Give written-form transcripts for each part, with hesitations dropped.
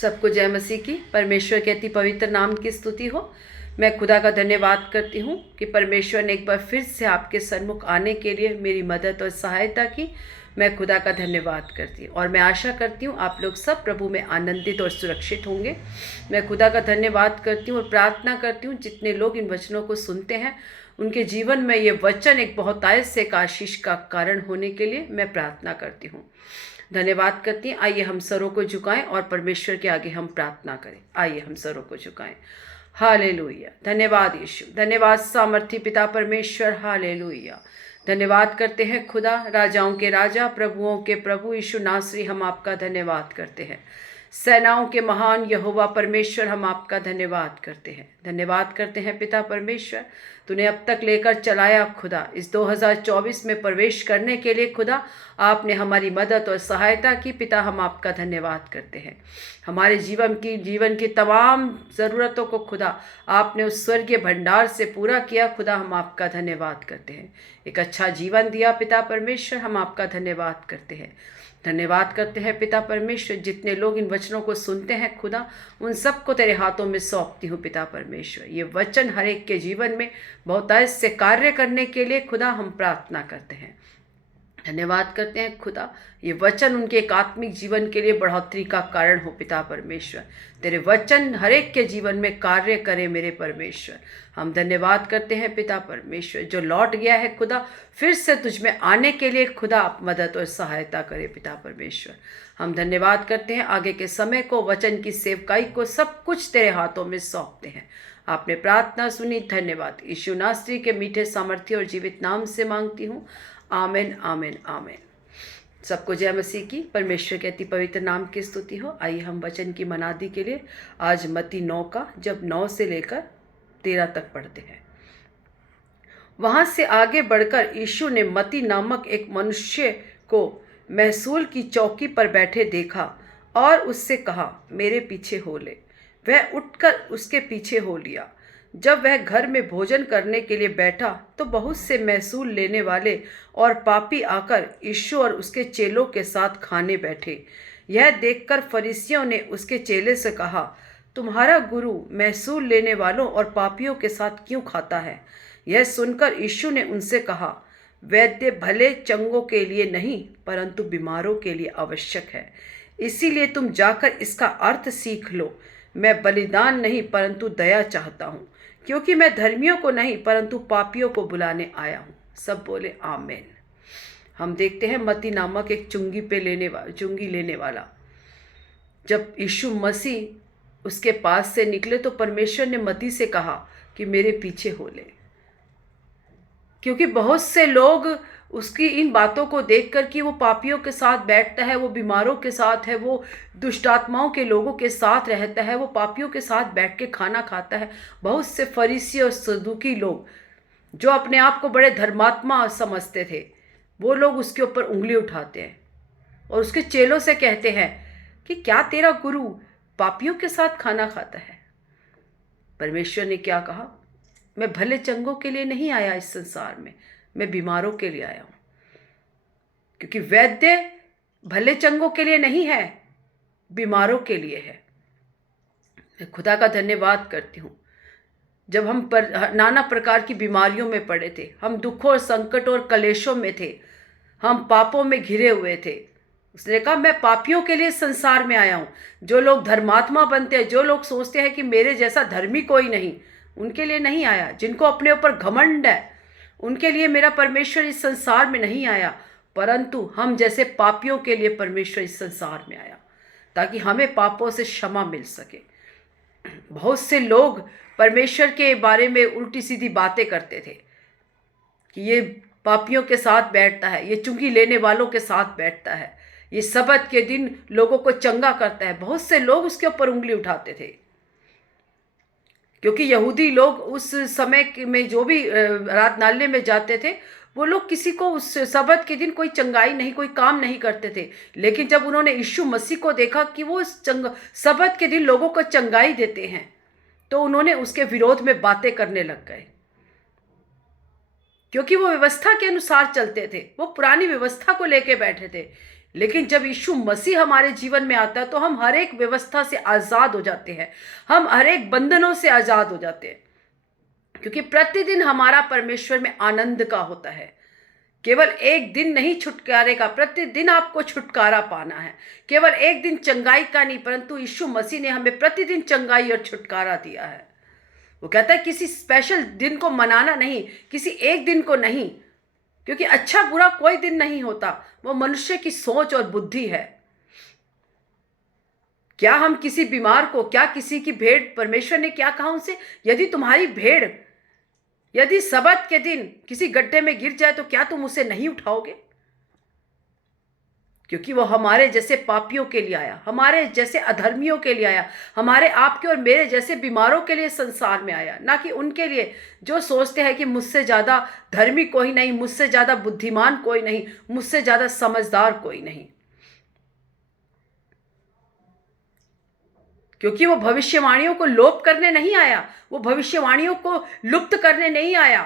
सबको जय मसीह की। परमेश्वर के अति पवित्र नाम की स्तुति हो। मैं खुदा का धन्यवाद करती हूँ कि परमेश्वर ने एक बार फिर से आपके सन्मुख आने के लिए मेरी मदद और सहायता की। मैं खुदा का धन्यवाद करती हूँ और मैं आशा करती हूँ आप लोग सब प्रभु में आनंदित और सुरक्षित होंगे। मैं खुदा का धन्यवाद करती हूँ और प्रार्थना करती हूँ जितने लोग इन वचनों को सुनते हैं उनके जीवन में ये वचन एक बहुतायत से एक आशीष का कारण होने के लिए मैं प्रार्थना करती हूँ। धन्यवाद करती हैं। आइए हम सरों को झुकाएं और परमेश्वर के आगे हम प्रार्थना करें। आइए हम सरों को झुकाएं। हालेलुया। धन्यवाद यीशु, धन्यवाद सामर्थी पिता परमेश्वर। हालेलुया। धन्यवाद करते हैं खुदा, राजाओं के राजा, प्रभुओं के प्रभु यीशु नासरी, हम आपका धन्यवाद करते हैं। सेनाओं के महान यहोवा परमेश्वर, हम आपका धन्यवाद करते हैं। धन्यवाद करते हैं पिता परमेश्वर, तूने अब तक लेकर चलाया खुदा। इस 2024 में प्रवेश करने के लिए खुदा आपने हमारी मदद और सहायता की। पिता हम आपका धन्यवाद करते हैं। हमारे जीवन की तमाम ज़रूरतों को खुदा आपने उस स्वर्गीय भंडार से पूरा किया। खुदा हम आपका धन्यवाद करते हैं। एक अच्छा जीवन दिया पिता परमेश्वर, हम आपका धन्यवाद करते हैं। धन्यवाद करते हैं पिता परमेश्वर, जितने लोग इन वचनों को सुनते हैं खुदा उन सबको तेरे हाथों में सौंपती हूँ पिता परमेश्वर। ये वचन हर एक के जीवन में बहुतायत से कार्य करने के लिए खुदा हम प्रार्थना करते हैं। धन्यवाद करते हैं खुदा, ये वचन उनके एक आत्मिक जीवन के लिए बढ़ोतरी का कारण हो पिता परमेश्वर। तेरे वचन हर एक के जीवन में कार्य करे मेरे परमेश्वर। हम धन्यवाद करते हैं पिता परमेश्वर, जो लौट गया है खुदा फिर से तुझ में आने के लिए खुदा आप मदद और सहायता करे पिता परमेश्वर। हम धन्यवाद करते हैं आगे के समय को, वचन की सेवकाई को, सब कुछ तेरे हाथों में सौंपते हैं। आपने प्रार्थना सुनी, धन्यवाद। यीशु नासरी के मीठे सामर्थ्य और जीवित नाम से मांगती हूँ, आमेन आमेन आमेन। सबको जय मसीह की। परमेश्वर के अति पवित्र नाम की स्तुति हो। आइए हम वचन की मनादी के लिए आज मत्ती 9 का जब 9 से लेकर 13 तक पढ़ते हैं। वहां से आगे बढ़कर यीशु ने मत्ती नामक एक मनुष्य को महसूल की चौकी पर बैठे देखा और उससे कहा, मेरे पीछे हो ले। वह उठकर उसके पीछे हो लिया। जब वह घर में भोजन करने के लिए बैठा तो बहुत से महसूल लेने वाले और पापी आकर यीशु और उसके चेलों के साथ खाने बैठे। यह देखकर फरीसियों ने उसके चेले से कहा, तुम्हारा गुरु महसूल लेने वालों और पापियों के साथ क्यों खाता है? यह सुनकर यीशु ने उनसे कहा, वैद्य भले चंगों के लिए नहीं परंतु बीमारों के लिए आवश्यक है। इसीलिए तुम जाकर इसका अर्थ सीख लो। मैं बलिदान नहीं परंतु दया चाहता हूँ, क्योंकि मैं धर्मियों को नहीं परंतु पापियों को बुलाने आया हूँ। सब बोले आमेन। हम देखते हैं मत्ती नामक एक चुंगी लेने वाला, जब यीशु मसीह उसके पास से निकले तो परमेश्वर ने मत्ती से कहा कि मेरे पीछे हो ले, क्योंकि बहुत से लोग उसकी इन बातों को देखकर कि वो पापियों के साथ बैठता है, वो बीमारों के साथ है, वो दुष्टात्माओं के लोगों के साथ रहता है, वो पापियों के साथ बैठ के खाना खाता है। बहुत से फरीसी और सदूकी लोग जो अपने आप को बड़े धर्मात्मा समझते थे, वो लोग उसके ऊपर उंगली उठाते हैं और उसके चेलों से कहते हैं कि क्या तेरा गुरु पापियों के साथ खाना खाता है? परमेश्वर ने क्या कहा, मैं भले चंगों के लिए नहीं आया इस संसार में, मैं बीमारों के लिए आया हूं। क्योंकि वैद्य भले चंगों के लिए नहीं है, बीमारों के लिए है। मैं खुदा का धन्यवाद करती हूँ। जब हम नाना प्रकार की बीमारियों में पड़े थे, हम दुखों और संकट और कलेशों में थे, हम पापों में घिरे हुए थे, उसने कहा मैं पापियों के लिए संसार में आया हूँ। जो लोग धर्मात्मा बनते हैं, जो लोग सोचते हैं कि मेरे जैसा धर्मी कोई नहीं, उनके लिए नहीं आया। जिनको अपने ऊपर घमंड है, उनके लिए मेरा परमेश्वर इस संसार में नहीं आया, परंतु हम जैसे पापियों के लिए परमेश्वर इस संसार में आया, ताकि हमें पापों से क्षमा मिल सके। बहुत से लोग परमेश्वर के बारे में उल्टी सीधी बातें करते थे कि ये पापियों के साथ बैठता है, ये चुंगी लेने वालों के साथ बैठता है, ये सबत के दिन लोगों को चंगा करता है। बहुत से लोग उसके ऊपर उंगली उठाते थे, क्योंकि यहूदी लोग उस समय में जो भी आराधनालय में जाते थे, वो लोग किसी को उस सबत के दिन कोई चंगाई नहीं, कोई काम नहीं करते थे। लेकिन जब उन्होंने यीशु मसीह को देखा कि वो सबत के दिन लोगों को चंगाई देते हैं, तो उन्होंने उसके विरोध में बातें करने लग गए, क्योंकि वो व्यवस्था के अनुसार चलते थे, वो पुरानी व्यवस्था को लेके बैठे थे। लेकिन जब यीशु मसीह हमारे जीवन में आता है तो हम हर एक व्यवस्था से आज़ाद हो जाते हैं, हम हर एक बंधनों से आज़ाद हो जाते हैं, क्योंकि प्रतिदिन हमारा परमेश्वर में आनंद का होता है। केवल एक दिन नहीं छुटकारे का, प्रतिदिन आपको छुटकारा पाना है। केवल एक दिन चंगाई का नहीं, परंतु यीशु मसीह ने हमें प्रतिदिन चंगाई और छुटकारा दिया है। वो कहता है किसी स्पेशल दिन को मनाना नहीं, किसी एक दिन को नहीं, क्योंकि अच्छा बुरा कोई दिन नहीं होता, वो मनुष्य की सोच और बुद्धि है। क्या हम किसी बीमार को, क्या किसी की भेड़, परमेश्वर ने क्या कहा उनसे, यदि तुम्हारी भेड़ यदि सबत के दिन किसी गड्ढे में गिर जाए तो क्या तुम उसे नहीं उठाओगे? क्योंकि वो हमारे जैसे पापियों के लिए आया, हमारे जैसे अधर्मियों के लिए आया, हमारे आपके और मेरे जैसे बीमारों के लिए संसार में आया, ना कि उनके लिए जो सोचते हैं कि मुझसे ज़्यादा धर्मी कोई नहीं, मुझसे ज़्यादा बुद्धिमान कोई नहीं, मुझसे ज़्यादा समझदार कोई नहीं। क्योंकि वो भविष्यवाणियों को लोप करने नहीं आया, वो भविष्यवाणियों को लुप्त करने नहीं आया,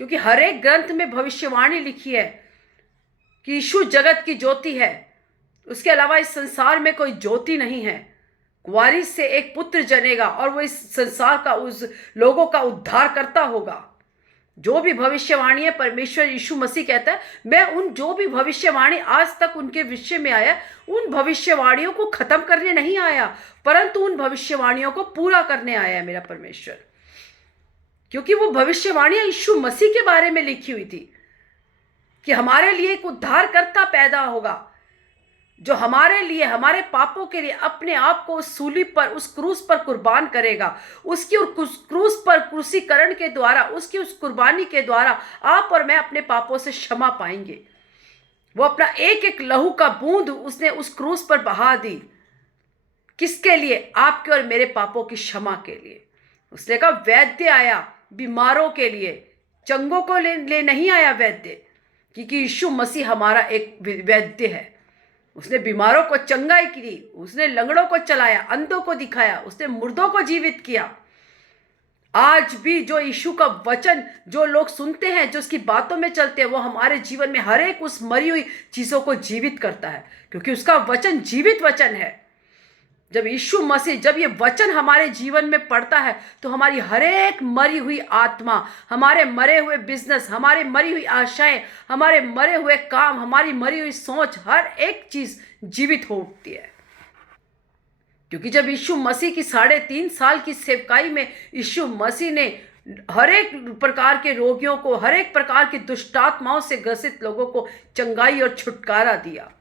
क्योंकि हर एक ग्रंथ में भविष्यवाणी लिखी है कि यीशु जगत की ज्योति है, उसके अलावा इस संसार में कोई ज्योति नहीं है। कुंवारी से एक पुत्र जनेगा और वो इस संसार का, उस लोगों का उद्धार करता होगा। जो भी भविष्यवाणी है, परमेश्वर यीशु मसीह कहता है, मैं उन जो भी भविष्यवाणी आज तक उनके विषय में आया, उन भविष्यवाणियों को खत्म करने नहीं आया, परंतु उन भविष्यवाणियों को पूरा करने आया है मेरा परमेश्वर। क्योंकि वो भविष्यवाणियां यीशु मसीह के बारे में लिखी हुई थी कि हमारे लिए एक उद्धारकर्ता पैदा होगा, जो हमारे लिए, हमारे पापों के लिए अपने आप को उस सूली पर, उस क्रूस पर कुर्बान करेगा। उसकी उस क्रूस पर क्रूसीकरण के द्वारा, उसकी उस कुर्बानी के द्वारा आप और मैं अपने पापों से क्षमा पाएंगे। वो अपना एक एक लहू का बूंद उसने उस क्रूस पर बहा दी। किसके लिए? आपके और मेरे पापों की क्षमा के लिए। उसने कहा वैद्य आया बीमारों के लिए, चंगों को ले नहीं आया वैद्य, क्योंकि यीशु मसीह हमारा एक वैद्य है। उसने बीमारों को चंगाई की, उसने लंगड़ों को चलाया, अंधों को दिखाया, उसने मुर्दों को जीवित किया। आज भी जो यीशु का वचन जो लोग सुनते हैं, जो उसकी बातों में चलते हैं, वो हमारे जीवन में हर एक उस मरी हुई चीज़ों को जीवित करता है, क्योंकि उसका वचन जीवित वचन है। जब यीशु मसीह, जब ये वचन हमारे जीवन में पड़ता है तो हमारी हर एक मरी हुई आत्मा, हमारे मरे हुए बिजनेस, हमारी मरी हुई आशाएं, हमारे मरे हुए काम, हमारी मरी हुई सोच, हर एक चीज़ जीवित हो उठती है। क्योंकि जब यीशु मसीह की 3.5 साल की सेवकाई में यीशु मसीह ने हर एक प्रकार के रोगियों को, हर एक प्रकार की दुष्टात्माओं से ग्रसित लोगों को चंगाई और छुटकारा दिया।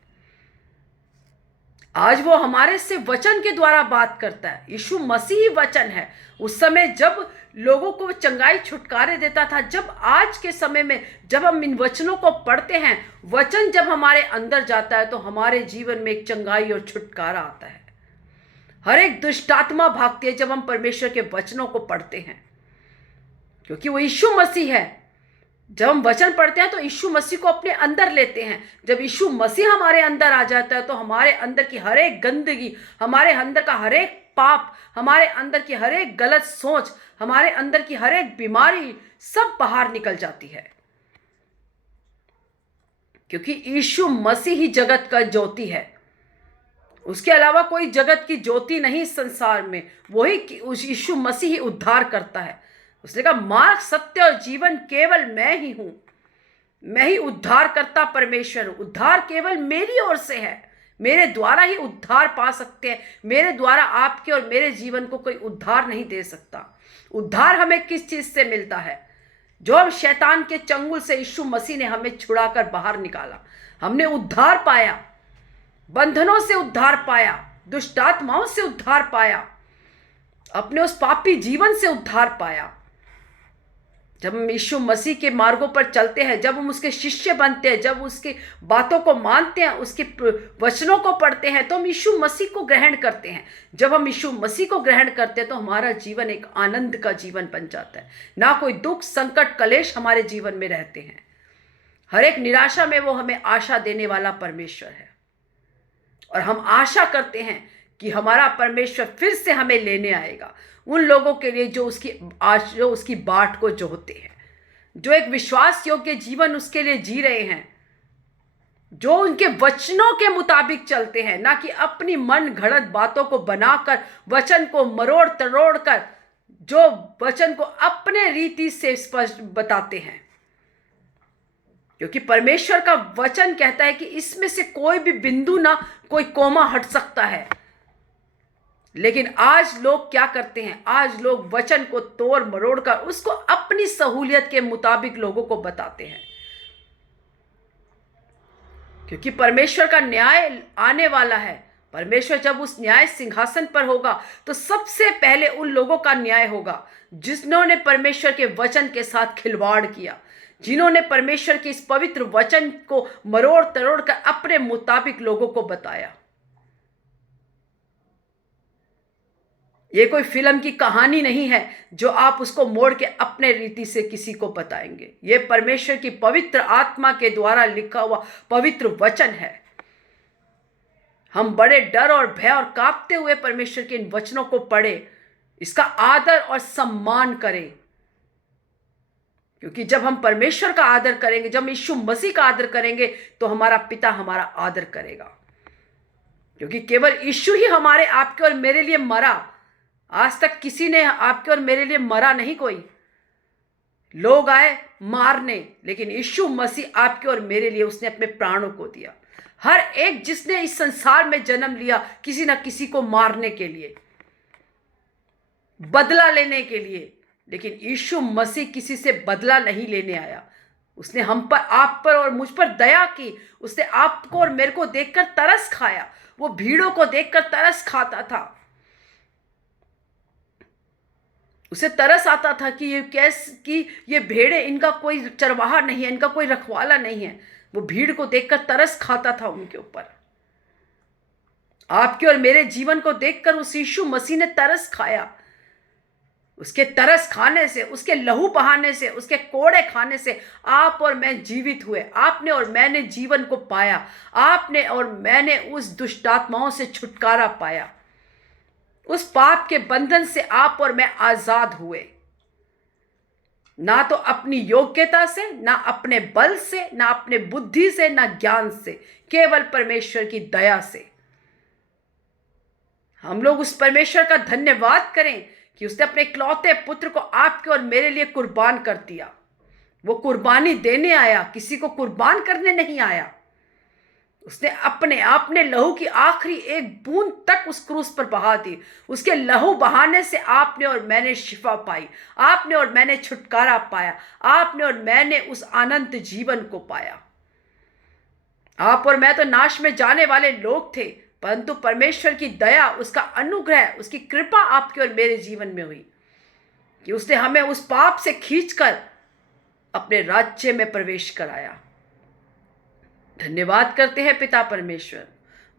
आज वो हमारे से वचन के द्वारा बात करता है। यीशु मसीह ही वचन है। उस समय जब लोगों को चंगाई छुटकारे देता था, जब आज के समय में जब हम इन वचनों को पढ़ते हैं, वचन जब हमारे अंदर जाता है तो हमारे जीवन में एक चंगाई और छुटकारा आता है। हर एक दुष्टात्मा भागती है जब हम परमेश्वर के वचनों को पढ़ते हैं, क्योंकि वो यीशु मसीह है। जब हम वचन पढ़ते हैं तो यीशु मसीह को अपने अंदर लेते हैं। जब यीशु मसीह हमारे अंदर आ जाता है तो हमारे अंदर की हर एक गंदगी, हमारे अंदर का हर एक पाप, हमारे अंदर की हर एक गलत सोच, हमारे अंदर की हर एक बीमारी सब बाहर निकल जाती है, क्योंकि यीशु मसीह ही जगत का ज्योति है। उसके अलावा कोई जगत की ज्योति नहीं संसार में, वही यीशु मसीह ही उद्धार करता है। उसने कहा मार्ग, सत्य और जीवन केवल मैं ही हूं, मैं ही उद्धार करता परमेश्वर हूं। उद्धार केवल मेरी ओर से है, मेरे द्वारा ही उद्धार पा सकते हैं। मेरे द्वारा आपके और मेरे जीवन को कोई उद्धार नहीं दे सकता। उद्धार हमें किस चीज से मिलता है? जो हम शैतान के चंगुल से यीशु मसीह ने हमें छुड़ाकर बाहर निकाला, हमने उद्धार पाया, बंधनों से उद्धार पाया, दुष्टात्माओं से उद्धार पाया, अपने उस पापी जीवन से उद्धार पाया। जब हम यीशु मसीह के मार्गों पर चलते हैं, जब हम उसके शिष्य बनते हैं, जब उसकी बातों को मानते हैं, उसके वचनों को पढ़ते हैं, तो हम यीशु मसीह को ग्रहण करते हैं। जब हम यीशु मसीह को ग्रहण करते हैं तो हमारा जीवन एक आनंद का जीवन बन जाता है। ना कोई दुख, संकट, कलेश हमारे जीवन में रहते हैं। हर एक निराशा में वो हमें आशा देने वाला परमेश्वर है, और हम आशा करते हैं कि हमारा परमेश्वर फिर से हमें लेने आएगा। उन लोगों के लिए जो उसकी बाट को जोहते हैं, जो एक विश्वास योग्य जीवन उसके लिए जी रहे हैं, जो उनके वचनों के मुताबिक चलते हैं, ना कि अपनी मन घड़त बातों को बनाकर, वचन को मरोड़ तरोड़ कर, जो वचन को अपने रीति से स्पष्ट बताते हैं। क्योंकि परमेश्वर का वचन कहता है कि इसमें से कोई भी बिंदु ना कोई कोमा हट सकता है। लेकिन आज लोग क्या करते हैं? आज लोग वचन को तोड़ मरोड़ कर उसको अपनी सहूलियत के मुताबिक लोगों को बताते हैं। क्योंकि परमेश्वर का न्याय आने वाला है। परमेश्वर जब उस न्याय सिंहासन पर होगा तो सबसे पहले उन लोगों का न्याय होगा जिन्होंने परमेश्वर के वचन के साथ खिलवाड़ किया, जिन्होंने परमेश्वर के इस पवित्र वचन को मरोड़ तरोड़ कर अपने मुताबिक लोगों को बताया। ये कोई फिल्म की कहानी नहीं है जो आप उसको मोड़ के अपने रीति से किसी को बताएंगे। ये परमेश्वर की पवित्र आत्मा के द्वारा लिखा हुआ पवित्र वचन है। हम बड़े डर और भय और कांपते हुए परमेश्वर के इन वचनों को पढ़े, इसका आदर और सम्मान करें। क्योंकि जब हम परमेश्वर का आदर करेंगे, जब यीशु मसीह का आदर करेंगे, तो हमारा पिता हमारा आदर करेगा। क्योंकि केवल यीशु ही हमारे, आपके और मेरे लिए मरा। आज तक किसी ने आपके और मेरे लिए मरा नहीं। कोई लोग आए मारने, लेकिन यीशु मसीह आपके और मेरे लिए उसने अपने प्राणों को दिया। हर एक जिसने इस संसार में जन्म लिया, किसी ना किसी को मारने के लिए, बदला लेने के लिए, लेकिन यीशु मसीह किसी से बदला नहीं लेने आया। उसने हम पर, आप पर और मुझ पर दया की। उसने आपको और मेरे को देखकर तरस खाया। वो भीड़ों को देखकर तरस खाता था। उसे तरस आता था कि ये भेड़े, इनका कोई चरवाहा नहीं है, इनका कोई रखवाला नहीं है। वो भीड़ को देखकर तरस खाता था उनके ऊपर। आपके और मेरे जीवन को देखकर उस यीशु मसीह ने तरस खाया। उसके तरस खाने से, उसके लहू बहाने से, उसके कोड़े खाने से आप और मैं जीवित हुए। आपने और मैंने जीवन को पाया। आपने और मैंने उस दुष्टात्माओं से छुटकारा पाया। उस पाप के बंधन से आप और मैं आजाद हुए। ना तो अपनी योग्यता से, ना अपने बल से, ना अपने बुद्धि से, ना ज्ञान से, केवल परमेश्वर की दया से। हम लोग उस परमेश्वर का धन्यवाद करें कि उसने अपने इकलौते पुत्र को आपके और मेरे लिए कुर्बान कर दिया। वो कुर्बानी देने आया, किसी को कुर्बान करने नहीं आया। उसने अपने लहू की आखिरी एक बूंद तक उस क्रूस पर बहा दी। उसके लहू बहाने से आपने और मैंने शिफा पाई। आपने और मैंने छुटकारा पाया। आपने और मैंने उस अनंत जीवन को पाया। आप और मैं तो नाश में जाने वाले लोग थे, परंतु परमेश्वर की दया, उसका अनुग्रह, उसकी कृपा आपके और मेरे जीवन में हुई कि उसने हमें उस पाप से खींचकर अपने राज्य में प्रवेश कराया। धन्यवाद करते हैं पिता परमेश्वर।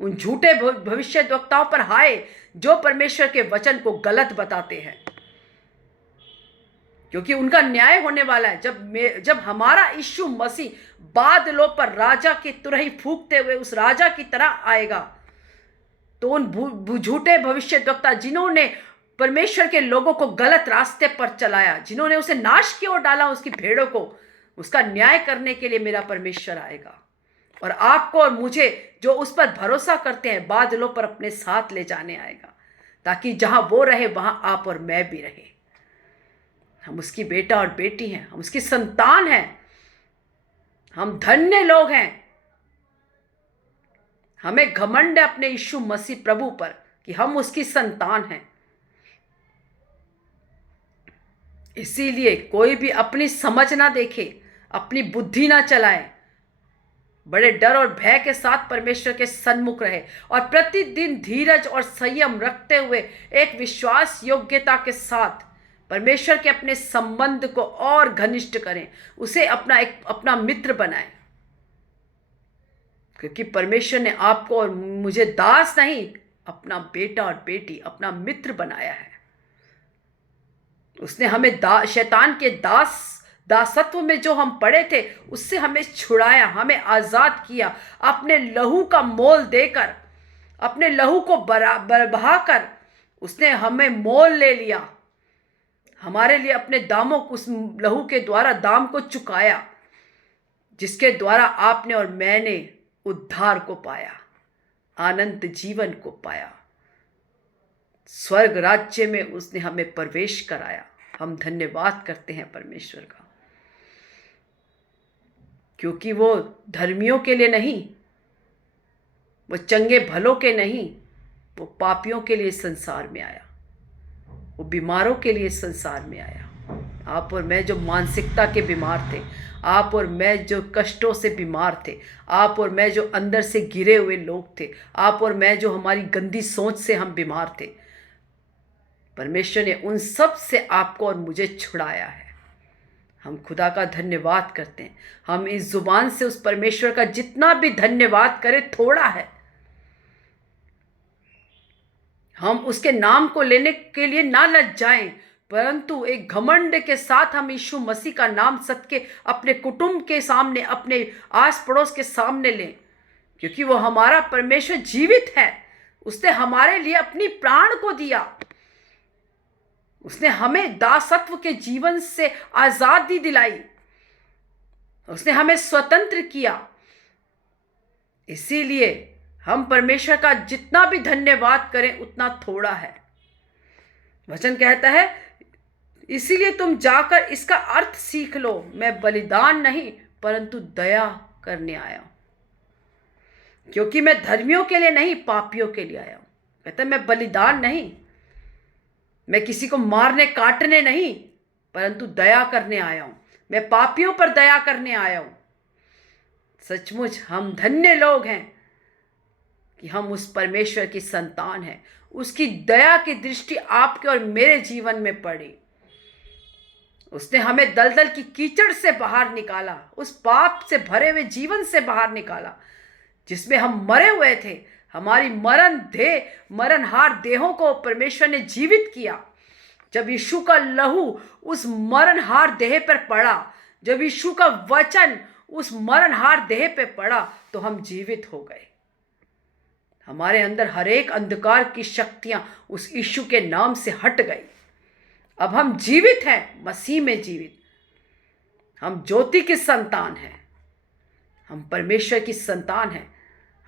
उन झूठे भविष्यद्वक्ताओं पर हाय जो परमेश्वर के वचन को गलत बताते हैं, क्योंकि उनका न्याय होने वाला है। जब हमारा यीशु मसीह बादलों पर राजा की तुरही फूंकते हुए उस राजा की तरह आएगा, तो उन झूठे भविष्यद्वक्ता जिन्होंने परमेश्वर के लोगों को गलत रास्ते पर चलाया, जिन्होंने उसे नाश की ओर डाला, उसकी भेड़ों को, उसका न्याय करने के लिए मेरा परमेश्वर आएगा। और आपको और मुझे जो उस पर भरोसा करते हैं, बादलों पर अपने साथ ले जाने आएगा, ताकि जहां वो रहे वहां आप और मैं भी रहे। हम उसकी बेटा और बेटी हैं, हम उसकी संतान हैं। हम धन्य लोग हैं। हमें घमंड है अपने यीशु मसीह प्रभु पर कि हम उसकी संतान हैं। इसीलिए कोई भी अपनी समझ ना देखे, अपनी बुद्धि ना चलाए, बड़े डर और भय के साथ परमेश्वर के सन्मुख रहे और प्रतिदिन धीरज और संयम रखते हुए एक विश्वास योग्यता के साथ परमेश्वर के अपने संबंध को और घनिष्ठ करें, उसे अपना मित्र बनाएं। क्योंकि परमेश्वर ने आपको और मुझे दास नहीं, अपना बेटा और बेटी, अपना मित्र बनाया है। उसने हमें शैतान के दासत्व में जो हम पड़े थे, उससे हमें छुड़ाया, हमें आजाद किया। अपने लहू का मोल देकर, अपने लहू को बहाकर उसने हमें मोल ले लिया। हमारे लिए अपने दामों को, उस लहू के द्वारा दाम को चुकाया, जिसके द्वारा आपने और मैंने उद्धार को पाया, आनंद जीवन को पाया, स्वर्ग राज्य में उसने हमें प्रवेश कराया। हम धन्यवाद करते हैं परमेश्वर का, क्योंकि वो धर्मियों के लिए नहीं, वो चंगे भलों के नहीं, वो पापियों के लिए संसार में आया, वो बीमारों के लिए संसार में आया। आप और मैं जो मानसिकता के बीमार थे, आप और मैं जो कष्टों से बीमार थे, आप और मैं जो अंदर से गिरे हुए लोग थे, आप और मैं जो हमारी गंदी सोच से हम बीमार थे, परमेश्वर ने उन सब से आपको और मुझे छुड़ाया है। हम खुदा का धन्यवाद करते हैं। हम इस जुबान से उस परमेश्वर का जितना भी धन्यवाद करें थोड़ा है। हम उसके नाम को लेने के लिए ना लज्जाएं, परंतु एक घमंड के साथ हम यीशु मसीह का नाम सबके अपने कुटुंब के सामने, अपने आस पड़ोस के सामने लें, क्योंकि वो हमारा परमेश्वर जीवित है। उसने हमारे लिए अपनी प्राण को दिया। उसने हमें दासत्व के जीवन से आजादी दिलाई। उसने हमें स्वतंत्र किया। इसीलिए हम परमेश्वर का जितना भी धन्यवाद करें उतना थोड़ा है। वचन कहता है, इसीलिए तुम जाकर इसका अर्थ सीख लो, मैं बलिदान नहीं परंतु दया करने आया हूं। क्योंकि मैं धर्मियों के लिए नहीं, पापियों के लिए आया हूं। कहता है, मैं बलिदान नहीं, मैं किसी को मारने काटने नहीं, परंतु दया करने आया हूं। मैं पापियों पर दया करने आया हूं। सचमुच हम धन्य लोग हैं कि हम उस परमेश्वर की संतान हैं। उसकी दया की दृष्टि आपके और मेरे जीवन में पड़ी। उसने हमें दलदल की कीचड़ से बाहर निकाला, उस पाप से भरे हुए जीवन से बाहर निकाला जिसमें हम मरे हुए थे। हमारी मरणहार देहों को परमेश्वर ने जीवित किया। जब यीशु का लहू उस मरणहार देह पर पड़ा, जब यीशु का वचन उस मरणहार देह पे पड़ा, तो हम जीवित हो गए। हमारे अंदर हर एक अंधकार की शक्तियां उस यीशु के नाम से हट गई। अब हम जीवित हैं, मसीह में जीवित। हम ज्योति की संतान हैं, हम परमेश्वर की संतान हैं।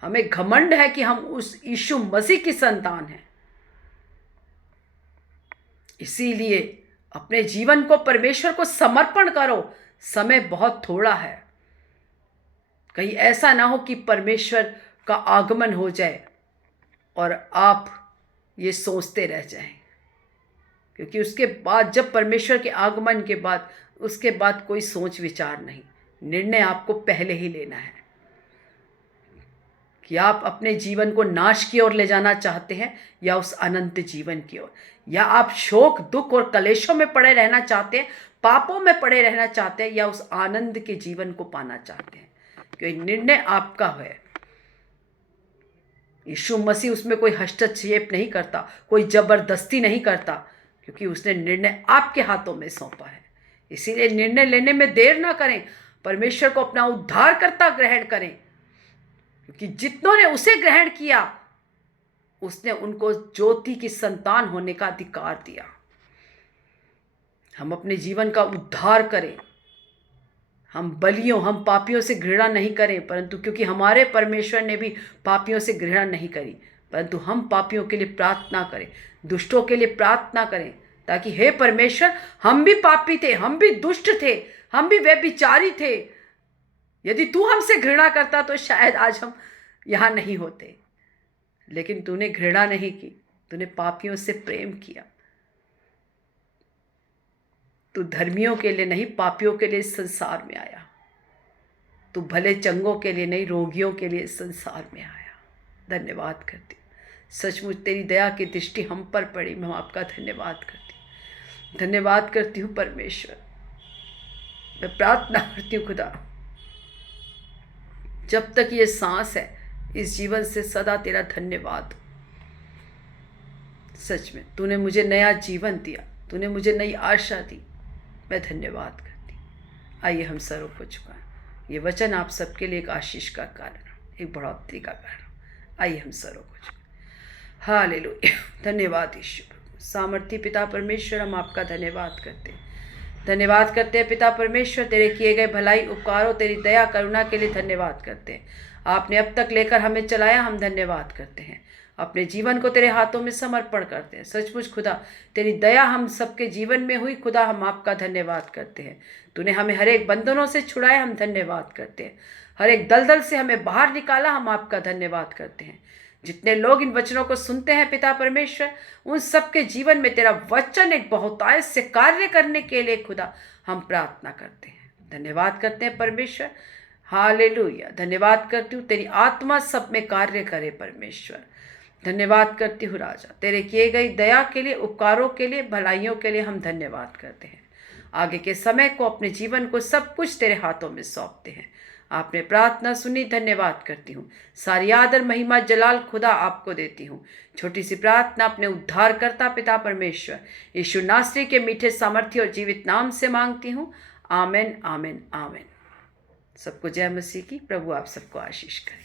हमें घमंड है कि हम उस यीशु मसीह की संतान हैं। इसीलिए अपने जीवन को परमेश्वर को समर्पण करो। समय बहुत थोड़ा है। कहीं ऐसा ना हो कि परमेश्वर का आगमन हो जाए और आप ये सोचते रह जाएं, क्योंकि उसके बाद, जब परमेश्वर के आगमन के बाद, उसके बाद कोई सोच विचार नहीं। निर्णय आपको पहले ही लेना है कि आप अपने जीवन को नाश की ओर ले जाना चाहते हैं या उस अनंत जीवन की ओर, या आप शोक, दुख और कलेशों में पड़े रहना चाहते हैं, पापों में पड़े रहना चाहते हैं, या उस आनंद के जीवन को पाना चाहते हैं। क्योंकि निर्णय आपका है। यीशु मसीह उसमें कोई हस्तक्षेप नहीं करता, कोई जबरदस्ती नहीं करता, क्योंकि उसने निर्णय आपके हाथों में सौंपा है। इसीलिए निर्णय लेने में देर ना करें। परमेश्वर को अपना उद्धारकर्ता ग्रहण करें, क्योंकि जितनों ने उसे ग्रहण किया उसने उनको ज्योति की संतान होने का अधिकार दिया। हम अपने जीवन का उद्धार करें। हम बलियों, हम पापियों से घृणा नहीं करें, परंतु क्योंकि हमारे परमेश्वर ने भी पापियों से घृणा नहीं करी, परंतु हम पापियों के लिए प्रार्थना करें, दुष्टों के लिए प्रार्थना करें, ताकि हे परमेश्वर, हम भी पापी थे, हम भी दुष्ट थे, हम भी व्यभिचारी थे। यदि तू हमसे घृणा करता तो शायद आज हम यहाँ नहीं होते, लेकिन तूने घृणा नहीं की, तूने पापियों से प्रेम किया। तू धर्मियों के लिए नहीं, पापियों के लिए इस संसार में आया। तू भले चंगों के लिए नहीं, रोगियों के लिए इस संसार में आया। धन्यवाद करती हूँ। सचमुच तेरी दया की दृष्टि हम पर पड़ी। मैं आपका धन्यवाद करती हूँ। धन्यवाद करती हूँ परमेश्वर। मैं प्रार्थना करती हूँ खुदा, जब तक ये सांस है इस जीवन से सदा तेरा धन्यवाद। सच में तूने मुझे नया जीवन दिया, तूने मुझे नई आशा दी। मैं धन्यवाद करती। आइए हम सरों को झुकाएं। ये वचन आप सबके लिए एक आशीष का कारण, एक बढ़ोतरी का कारण। आइए हम सरों को झुकाएं। हालेलुया। धन्यवाद यीशु। सामर्थी पिता परमेश्वर, हम आपका धन्यवाद करते हैं। धन्यवाद करते हैं पिता परमेश्वर, तेरे किए गए भलाई उपकारों, तेरी दया करुणा के लिए धन्यवाद करते हैं। आपने अब तक लेकर हमें चलाया, हम धन्यवाद करते हैं। अपने जीवन को तेरे हाथों में समर्पण करते हैं। सचमुच खुदा, तेरी दया हम सबके जीवन में हुई खुदा, हम आपका धन्यवाद करते हैं। तूने हमें हर एक बंधनों से छुड़ाया, हम धन्यवाद करते हैं। हर एक दलदल से हमें बाहर निकाला, हम आपका धन्यवाद करते हैं। जितने लोग इन वचनों को सुनते हैं पिता परमेश्वर, उन सबके जीवन में तेरा वचन एक बहुतायत से कार्य करने के लिए खुदा हम प्रार्थना करते हैं। धन्यवाद करते हैं परमेश्वर। हालेलुया। धन्यवाद करती हूँ, तेरी आत्मा सब में कार्य करे परमेश्वर। धन्यवाद करती हूँ राजा, तेरे किए गई दया के लिए, उपकारों के लिए, भलाइयों के लिए हम धन्यवाद करते हैं। आगे के समय को, अपने जीवन को, सब कुछ तेरे हाथों में सौंपते हैं। आपने प्रार्थना सुनी, धन्यवाद करती हूँ। सारी आदर, महिमा, जलाल खुदा आपको देती हूँ। छोटी सी प्रार्थना अपने उद्धारकर्ता पिता परमेश्वर यीशु नासरी के मीठे सामर्थ्य और जीवित नाम से मांगती हूँ। आमेन, आमेन, आमेन। सबको जय मसीह की। प्रभु आप सबको आशीष करे।